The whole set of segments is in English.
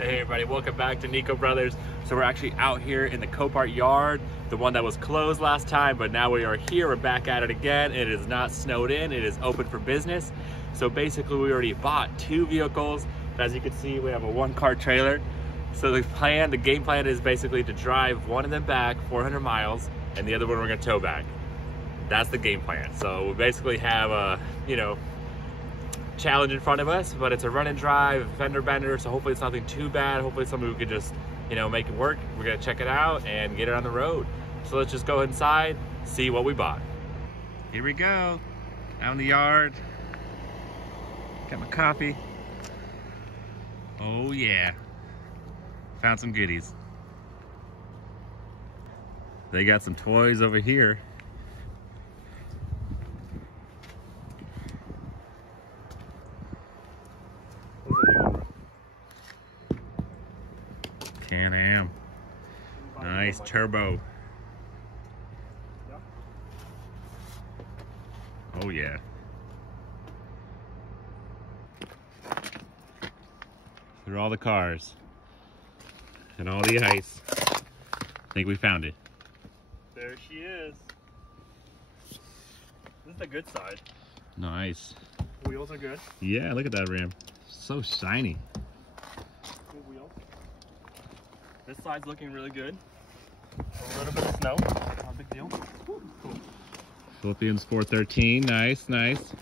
Hey everybody, welcome back to Nico Brothers. So we're actually out here in the Copart yard, the one that was closed last time, but now we are here, we're back at it again. It is not snowed in, it is open for business. So basically we already bought 2 vehicles. As you can see, we have a 1-car trailer. So the game plan is basically to drive one of them back 400 miles and the other one we're gonna tow back. That's the game plan. So we basically have a, challenge in front of us, but it's a run and drive, fender bender, so hopefully it's nothing too bad. Hopefully something we could just, make it work. We're gonna check it out and get it on the road. So let's just go inside, see what we bought. Here we go, out in the yard. Got my coffee. Oh yeah, found some goodies. They got some toys over here. Can-Am. Nice turbo. Oh yeah. Through all the cars and all the ice. I think we found it. There she is. This is the good side. Nice. Wheels are good. Yeah, look at that rim. So shiny. Good wheels. This side's looking really good. A little bit of snow. Not a big deal. Cool. Philippians 413. Nice, nice.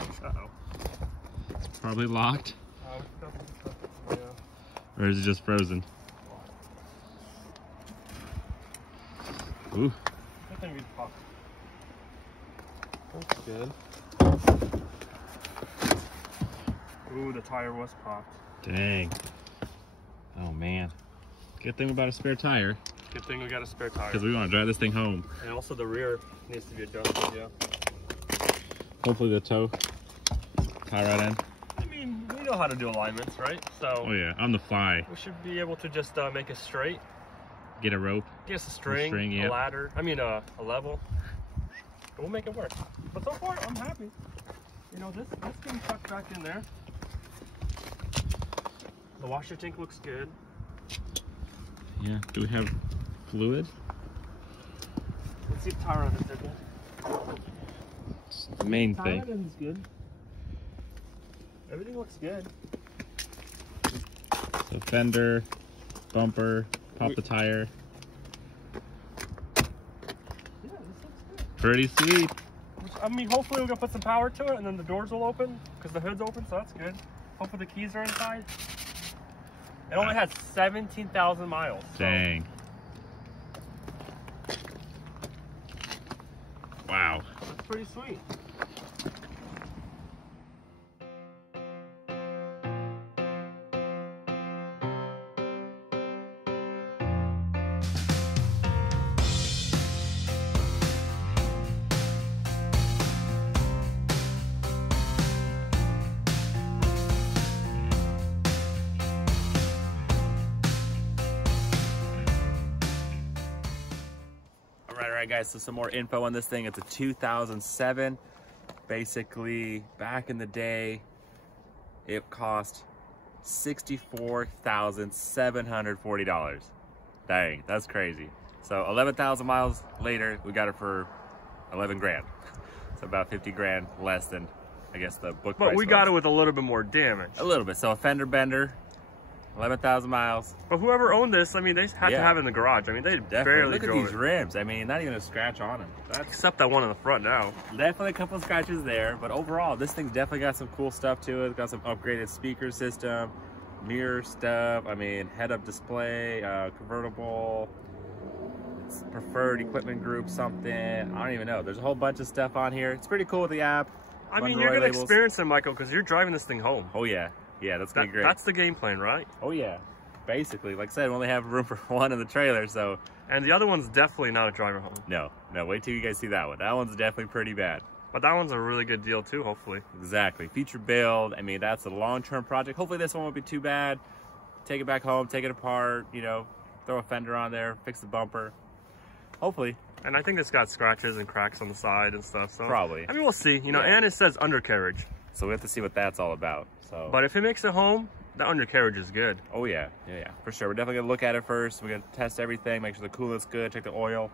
Uh-oh. It's probably locked. Yeah. Or is it just frozen? Ooh. Good thing we popped. That's good. Ooh, the tire was popped. Dang. Oh man. Good thing about a spare tire. Good thing we got a spare tire. Because we want to drive this thing home. And also the rear needs to be adjusted, yeah. Hopefully the toe tie right in. I mean, we know how to do alignments, right? So. Oh yeah, on the fly. We should be able to just make it straight. Get a rope. Get us a string, yeah. a ladder. I mean, a level. We'll make it work. But so far, I'm happy. This thing tucked back in there. The washer tank looks good. Yeah. Do we have fluid? Let's see if tire on it. Good. It's the main thing. Tire is good. Everything looks good. So fender, bumper, pop the tire. Yeah, this looks good. Pretty sweet. I mean, hopefully we're gonna put some power to it, and then the doors will open because the hood's open, so that's good. Hopefully the keys are inside. It only has 17,000 miles. So. Dang. Wow. That's pretty sweet. Alright guys, so some more info on this thing. It's a 2007. Basically, back in the day, it cost $64,740. Dang, that's crazy. So 11,000 miles later, we got it for 11 grand. So about 50 grand less than, I guess, the book price. But we got it with a little bit more damage. A little bit. So a fender bender, 11,000 miles. But whoever owned this, I mean, they had to have it in the garage. I mean, they barely Look at drove these it. rims. I mean, not even a scratch on them. Except that one in the front now. Definitely a couple of scratches there, but overall, this thing's definitely got some cool stuff to it. It's got some upgraded speaker system, mirror stuff. I mean, head-up display, convertible. It's preferred equipment group something. I don't even know. There's a whole bunch of stuff on here. It's pretty cool with the app. I mean, you're gonna experience it, Michael, because you're driving this thing home. Oh yeah. Yeah, that's gonna be great. That's the game plan, right? Oh yeah. Basically, like I said, we only have room for one in the trailer, so. And the other one's definitely not a driver home. No, wait till you guys see that one. That one's definitely pretty bad. But that one's a really good deal too, hopefully. Exactly, future build. I mean, that's a long-term project. Hopefully this one won't be too bad. Take it back home, take it apart, throw a fender on there, fix the bumper. Hopefully. And I think it's got scratches and cracks on the side and stuff. So probably. I mean, we'll see. And it says undercarriage. So we have to see what that's all about. So. But if it makes it home, that undercarriage is good. Oh yeah, yeah, for sure. We're definitely gonna look at it first. We're gonna test everything, make sure the coolant's good, check the oil.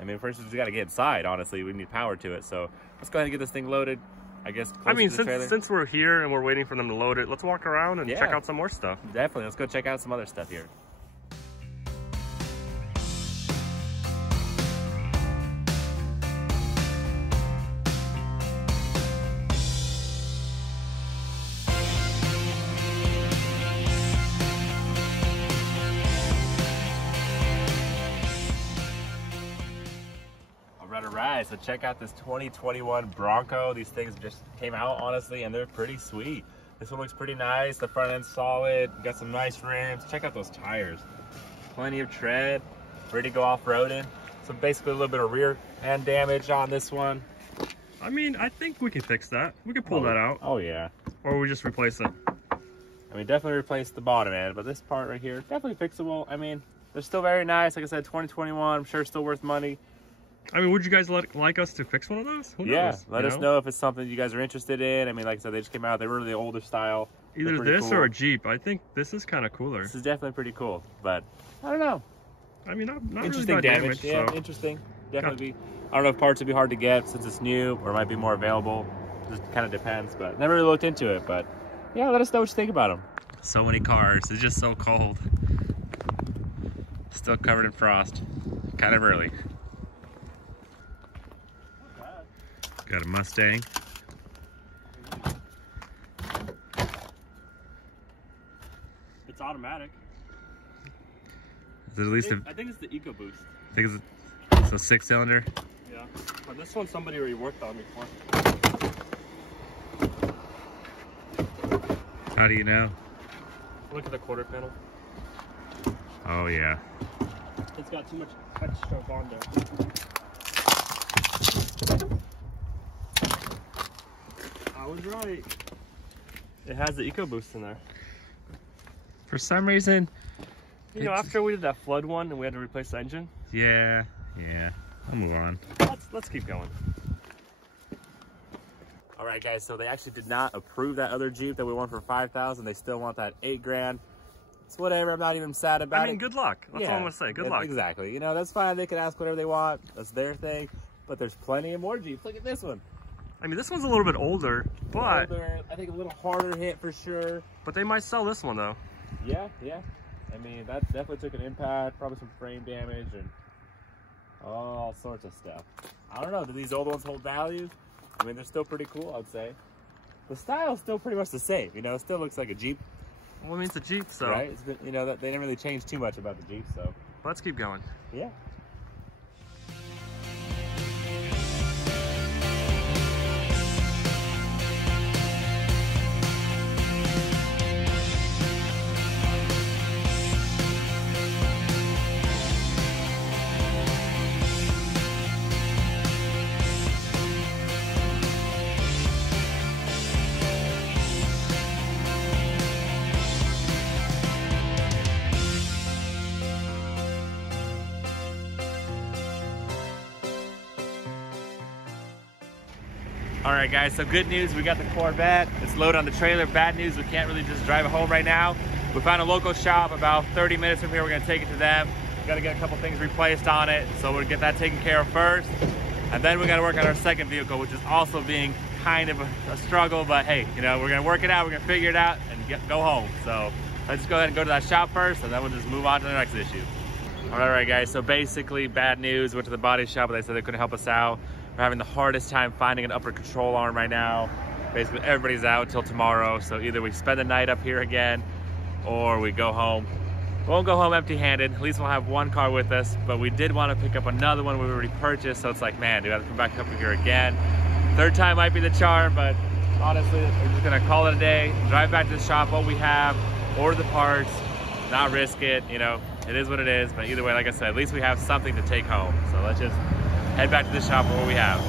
I mean, first we gotta get inside. Honestly, we need power to it. So let's go ahead and get this thing loaded. I guess. I mean, since we're here and we're waiting for them to load it, let's walk around and check out some more stuff. Definitely, let's go check out some other stuff here. Alright, so check out this 2021 Bronco. These things just came out, honestly, and they're pretty sweet. This one looks pretty nice. The front end's solid. We got some nice rims. Check out those tires. Plenty of tread. Ready to go off-roading. So basically a little bit of rear end damage on this one. I mean, I think we can fix that. We can pull that out. Oh yeah. Or we just replace it. I mean, definitely replace the bottom end, but this part right here, definitely fixable. I mean, they're still very nice. Like I said, 2021, I'm sure it's still worth money. I mean, would you guys like us to fix one of those? Who knows, let us know if it's something you guys are interested in. I mean, like I said, they just came out. They were the older style. Either this or a Jeep. I think this is kind of cooler. This is definitely pretty cool, but I don't know. I mean, not interesting really damage. Yeah, so. Interesting. Definitely. Be, I don't know if parts would be hard to get since it's new, or might be more available. Just kind of depends. But never really looked into it. But yeah, let us know what you think about them. So many cars. It's just so cold. Still covered in frost. Kind of early. Got a Mustang. It's automatic. Is it at least I think it's the EcoBoost. I think it's a 6-cylinder. Yeah, but this one somebody already worked on before. How do you know? Look at the quarter panel. Oh yeah. It's got too much extra on there. I was right. It has the EcoBoost in there. For some reason, you know, after we did that flood one and we had to replace the engine. Yeah. I'll move on. Let's keep going. All right, guys. So they actually did not approve that other Jeep that we won for $5,000. They still want that $8,000. It's whatever. I'm not even sad about it. I mean, good luck. That's all I'm gonna say. Good luck. Exactly. You know, that's fine. They can ask whatever they want. That's their thing. But there's plenty of more Jeeps. Look at this one. I mean, this one's a little bit older, but I think a little harder hit for sure. But they might sell this one though. Yeah. I mean, that definitely took an impact. Probably some frame damage and all sorts of stuff. I don't know. Do these old ones hold value? I mean, they're still pretty cool, I'd say. The style's still pretty much the same. You know, it still looks like a Jeep. Well, I mean, it's a Jeep, so. Right? It's been, you know, they didn't really change too much about the Jeep, so. Let's keep going. Yeah. All right, guys, so good news, we got the Corvette. It's loaded on the trailer. Bad news, we can't really just drive it home right now. We found a local shop about 30 minutes from here. We're gonna take it to them. We gotta get a couple things replaced on it, so we'll get that taken care of first. And then we gotta work on our second vehicle, which is also being kind of a struggle, but hey, you know, we're gonna work it out, we're gonna figure it out and go home. So let's just go ahead and go to that shop first, and then we'll just move on to the next issue. All right, guys, so basically bad news. Went to the body shop, but they said they couldn't help us out. We're having the hardest time finding an upper control arm right now. Basically, everybody's out until tomorrow, so either we spend the night up here again, or we go home. We won't go home empty-handed. At least we'll have one car with us, but we did want to pick up another one we already purchased, so it's like, man, do we have to come back up here again? Third time might be the charm, but honestly, we're just gonna call it a day, drive back to the shop, what we have, order the parts, not risk it, you know, it is what it is, but either way, like I said, at least we have something to take home. So let's just head back to the shop for what we have.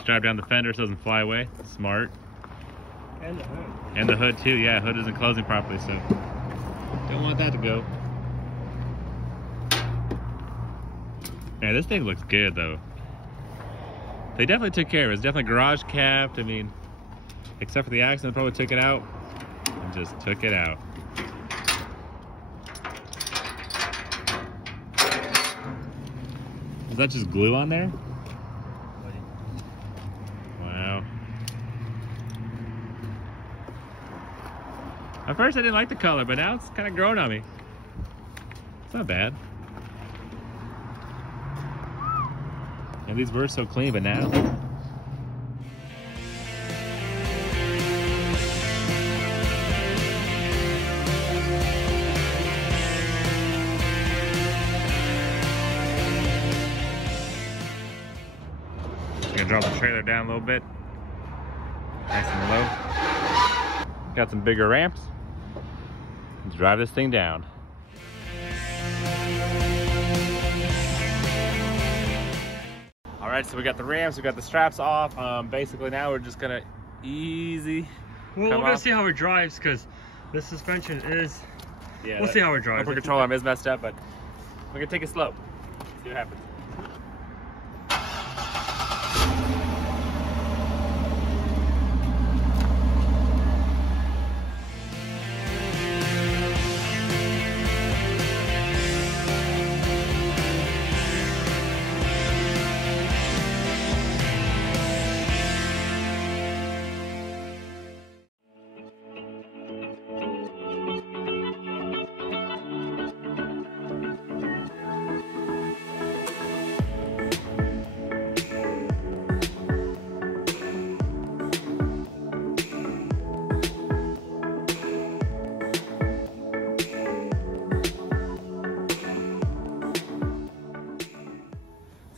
Strap down the fender so it doesn't fly away. Smart. And the hood. And the hood too, yeah, hood isn't closing properly, so don't want that to go. Yeah, this thing looks good though. They definitely took care of it. It's definitely garage capped. I mean, except for the accident, probably took it out and just took it out. Is that just glue on there? Wow. At first I didn't like the color, but now it's kind of growing on me. It's not bad. And these were so clean, but now. Gonna drop the trailer down a little bit. Nice and low. Got some bigger ramps. Let's drive this thing down. All right, so we got the ramps, we got the straps off. Basically now we're just gonna easy. Well, we're gonna see how it drives because this suspension is. Yeah. We'll see how it drives. Upper control arm is messed up, but we're gonna take it slow. See what happens.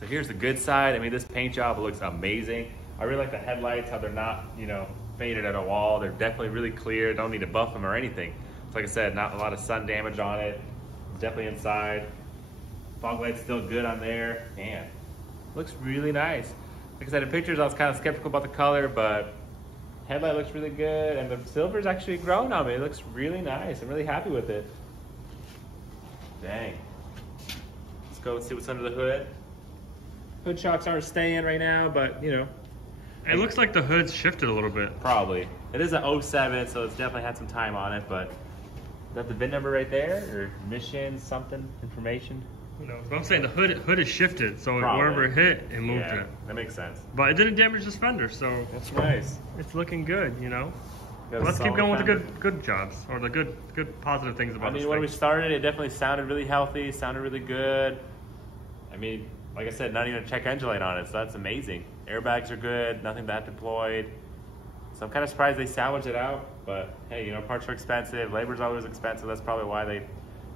Here's the good side. I mean, this paint job looks amazing. I really like the headlights, how they're not, you know, faded at a wall. They're definitely really clear. Don't need to buff them or anything. So like I said, not a lot of sun damage on it. Definitely inside. Fog light's still good on there. Man, looks really nice. Like I said, in pictures I was kind of skeptical about the color, but headlight looks really good, and the silver's actually grown on me. It looks really nice. I'm really happy with it. Dang. Let's go and see what's under the hood. Hood shocks aren't staying right now, but you know. It looks like the hood's shifted a little bit. Probably. It is an 07, so it's definitely had some time on it, but is that the VIN number right there? Or emissions, something, information? Who knows? But I'm saying the hood is shifted, so Probably. wherever it hit, it moved Yeah, it. that makes sense. But it didn't damage the fender, so That's nice. it's looking good, you know? Got a Let's keep solid going with the fender. good jobs, or the good positive things about I mean, this when thing. we started, it definitely sounded really healthy, sounded really good. I mean, like I said, not even a check engine light on it, so that's amazing. Airbags are good, nothing that deployed. So I'm kind of surprised they salvaged it out, but hey, you know, parts are expensive, labor's always expensive. That's probably why they,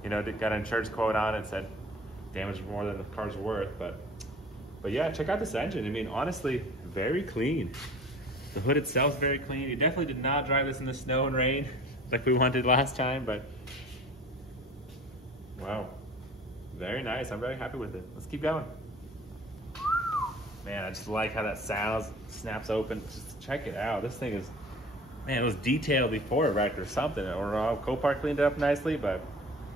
you know, got an insurance quote on it and said damage more than the car's worth. But yeah, check out this engine. I mean, honestly, very clean. The hood itself is very clean. You definitely did not drive this in the snow and rain like we wanted last time, but wow, very nice. I'm very happy with it. Let's keep going. Man, I just like how that sounds, snaps open. Just check it out. This thing is, man, it was detailed before it wrecked or something. Or Copart cleaned it up nicely, but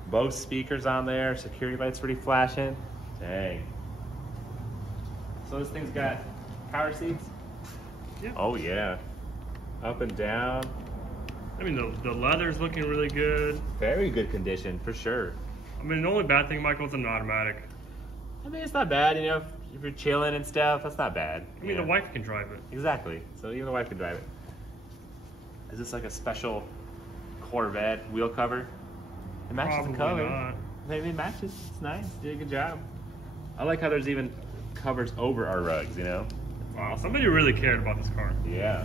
both speakers on there, security lights pretty flashing. Dang. So this thing's got power seats? Yeah. Oh yeah. Up and down. I mean, the leather's looking really good. Very good condition, for sure. I mean, the only bad thing, Michael, is an automatic. I mean, it's not bad, you know, if you're chilling and stuff, that's not bad. I mean, Yeah. the wife can drive it. Exactly. So even the wife can drive it. Is this like a special Corvette wheel cover? It matches Probably the color. not. Maybe it matches. It's nice. Did a good job. I like how there's even covers over our rugs, you know? Wow, somebody really cared about this car. Yeah.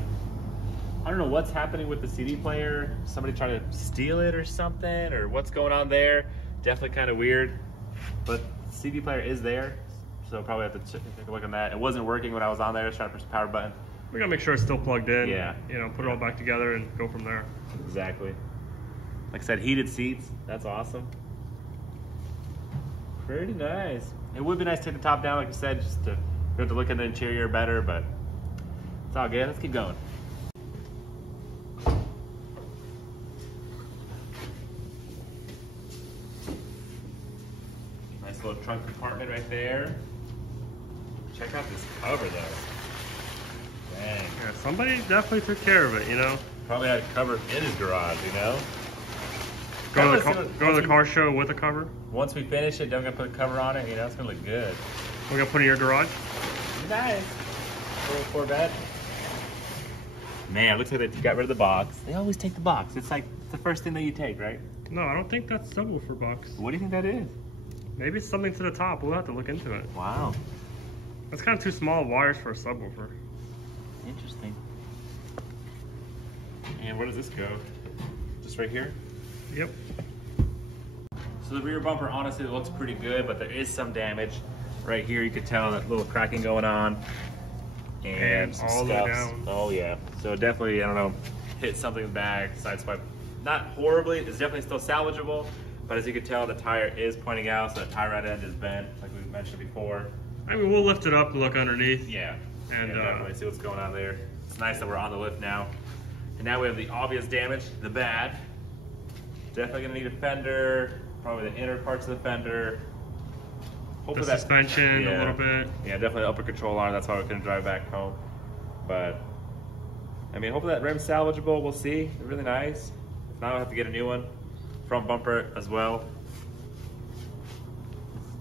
I don't know what's happening with the CD player. Somebody trying to steal it or something, or what's going on there. Definitely kind of weird. But the CD player is there, so probably have to take a look on that. It wasn't working when I was on there. I was trying to push the power button. We gotta make sure it's still plugged in. Yeah. You know, put it all back together and go from there. Exactly. Like I said, heated seats. That's awesome. Pretty nice. It would be nice to take the top down, like I said, just to go to look at the interior better, but it's all good. Let's keep going. This little trunk compartment right there. Check out this cover though. Dang. Yeah, somebody definitely took care of it, you know? Probably had a cover in his garage, you know? Go to the car show with a cover. Once we finish it, then we're gonna put a cover on it, you know, it's gonna look good. We're gonna put it in your garage? Nice. Little Corvette. Man, it looks like they got rid of the box. They always take the box. It's like the first thing that you take, right? No, I don't think that's subwoofer box. What do you think that is? Maybe it's something to the top. We'll have to look into it. Wow. That's kind of too small wires for a subwoofer. Interesting. And where does this go? Just right here? Yep. So the rear bumper honestly looks pretty good, but there is some damage. Right here you could tell that little cracking going on. And some all the way scuffs. down. Oh yeah. So definitely, I don't know, hit something back, sideswipe. Not horribly, it's definitely still salvageable, but as you can tell, the tire is pointing out, so the tie rod end is bent, like we mentioned before. I mean, we'll lift it up and look underneath. Yeah. And definitely see what's going on there. It's nice that we're on the lift now. And now we have the obvious damage, the bad. Definitely gonna need a fender, probably the inner parts of the fender. The suspension a little bit. Yeah, definitely the upper control arm. That's why we couldn't drive back home. But I mean, hopefully that rim's salvageable. We'll see. They're really nice. If not, we'll have to get a new one. Front bumper as well.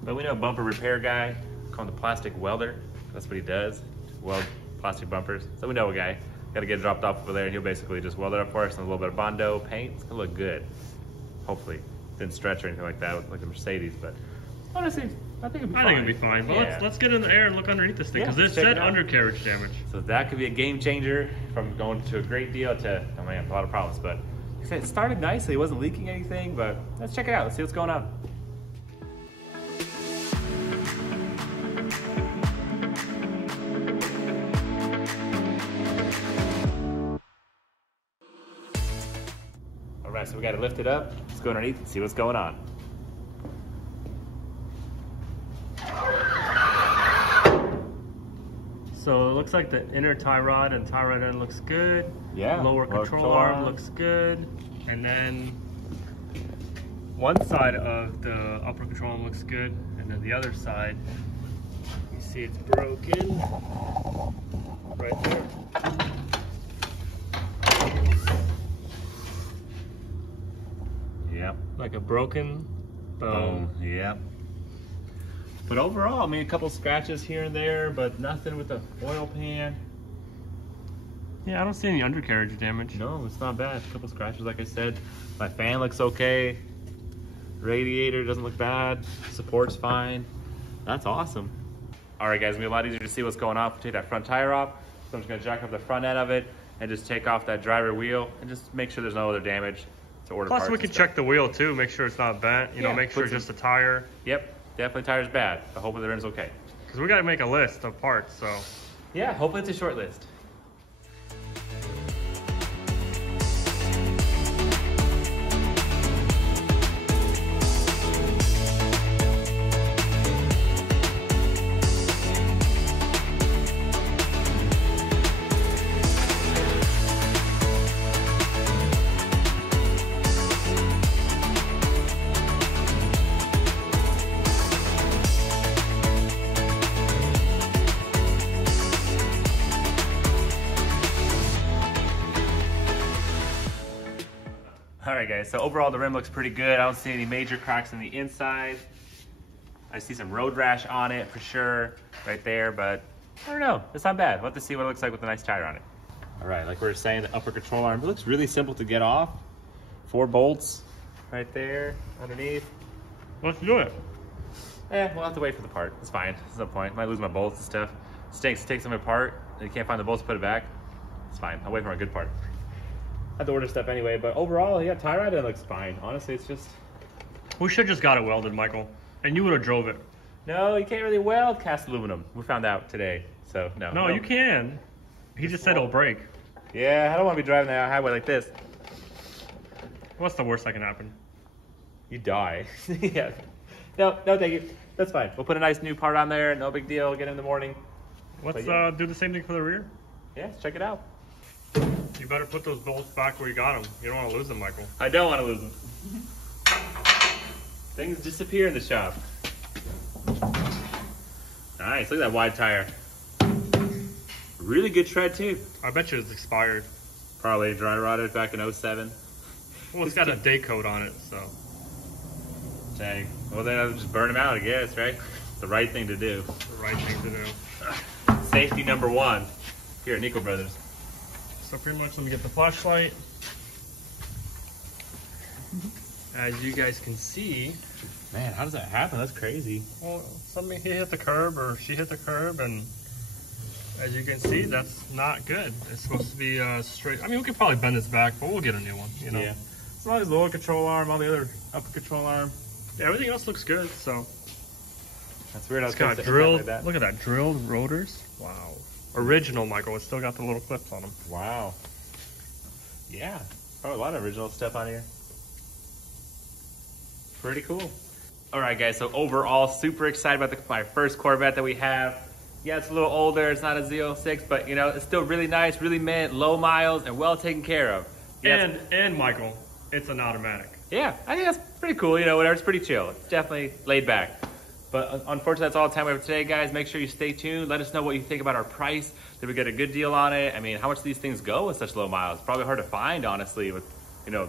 But we know a bumper repair guy called the Plastic Welder. That's what he does. Weld plastic bumpers. So we know a guy. Got to get it dropped off over there, and he'll basically just weld it up for us and a little bit of Bondo paint. It's gonna look good. Hopefully, didn't stretch or anything like that, like the Mercedes. But honestly, I think it'll be fine. But yeah. let's get in the air and look underneath this thing, because Yeah, it said undercarriage damage. So that could be a game changer from going to a great deal to, oh man, a lot of problems. But it started nicely. It wasn't leaking anything, but let's check it out. Let's see what's going on. All right, so we got to lift it up. Let's go underneath and see what's going on. So it looks like the inner tie rod and tie rod end looks good. Yeah. Lower control arm looks good. And then one side of the upper control arm looks good. And then the other side, you see it's broken right there. Yep. Like a broken bone. Yep. But overall, I mean, a couple scratches here and there, but nothing with the oil pan. Yeah, I don't see any undercarriage damage. No, it's not bad. A couple scratches, like I said. My fan looks okay. Radiator doesn't look bad. Support's fine. That's awesome. All right, guys, it'll be a lot easier to see what's going on. Take that front tire off. So I'm just gonna jack up the front end of it and just take off that driver wheel and just make sure there's no other damage to order parts. Plus, we can check the wheel too, make sure it's not bent. You know, make sure it's just a tire. Yep, definitely tire's bad, but hopefully the rim's okay. Because we gotta make a list of parts, so. Yeah, hopefully it's a short list. All right, guys, so overall the rim looks pretty good. I don't see any major cracks on the inside. I see some road rash on it for sure, right there, but I don't know, it's not bad. We'll have to see what it looks like with a nice tire on it. All right, like we were saying, the upper control arm, it looks really simple to get off. 4 bolts right there underneath. Let's do it. We'll have to wait for the part. It's fine, there's no point. Might lose my bolts and stuff. Stinks to take something apart, and you can't find the bolts to put it back. It's fine, I'll wait for a good part. I have to order stuff anyway, but overall, yeah, tie rod, it looks fine. Honestly, it's just... We should just got it welded, Michael. And you would have drove it. No, you can't really weld cast aluminum. We found out today, so no. No, you can. He just said it'll break. Yeah, I don't want to be driving the highway like this. What's the worst that can happen? You die. Yeah. No, thank you. That's fine. We'll put a nice new part on there. No big deal. Get in the morning. Let's yeah. do the same thing for the rear. Yeah, let's check it out. You better put those bolts back where you got them. You don't want to lose them, Michael. I don't want to lose them. Things disappear in the shop. Nice, look at that wide tire. Really good tread too. I bet you it's expired. Probably dry rotted back in 07. Well, it's got a day code on it, so. Dang. Well, then I'll just burn them out, I guess, right? The right thing to do. The right thing to do. Safety number one here at Nico Brothers. So pretty much, let me get the flashlight. As you guys can see, Man, how does that happen? That's crazy. well, he hit the curb or she hit the curb, and as you can see, that's not good. It's supposed to be straight. I mean, we could probably bend this back, but we'll get a new one, you know. Yeah. As long as the lower control arm, all the other upper control arm. Yeah, everything else looks good, so. That's weird. It's got drilled, look at that, drilled rotors. Wow. Original, Michael. It's still got the little clips on them. Wow. Yeah. Oh, a lot of original stuff on here. Pretty cool. All right, guys. So overall, super excited about my first Corvette that we have. Yeah, it's a little older. It's not a Z06, but you know, it's still really nice, really mint, low miles, and well taken care of. Yeah, And Michael, it's an automatic. yeah, I think that's pretty cool. You know, whatever. It's pretty chill. It's definitely laid back. But unfortunately, that's all the time we have today, guys. Make sure you stay tuned. Let us know what you think about our price. Did we get a good deal on it? I mean, how much do these things go with such low miles? Probably hard to find, honestly, with, you know,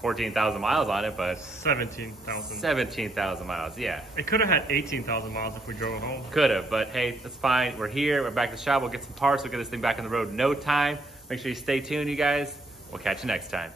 14,000 miles on it, but 17,000. 17,000 miles, yeah. It could have had 18,000 miles if we drove it home. Could have, but hey, that's fine. We're here. We're back at the shop. We'll get some parts. We'll get this thing back on the road in no time. Make sure you stay tuned, you guys. We'll catch you next time.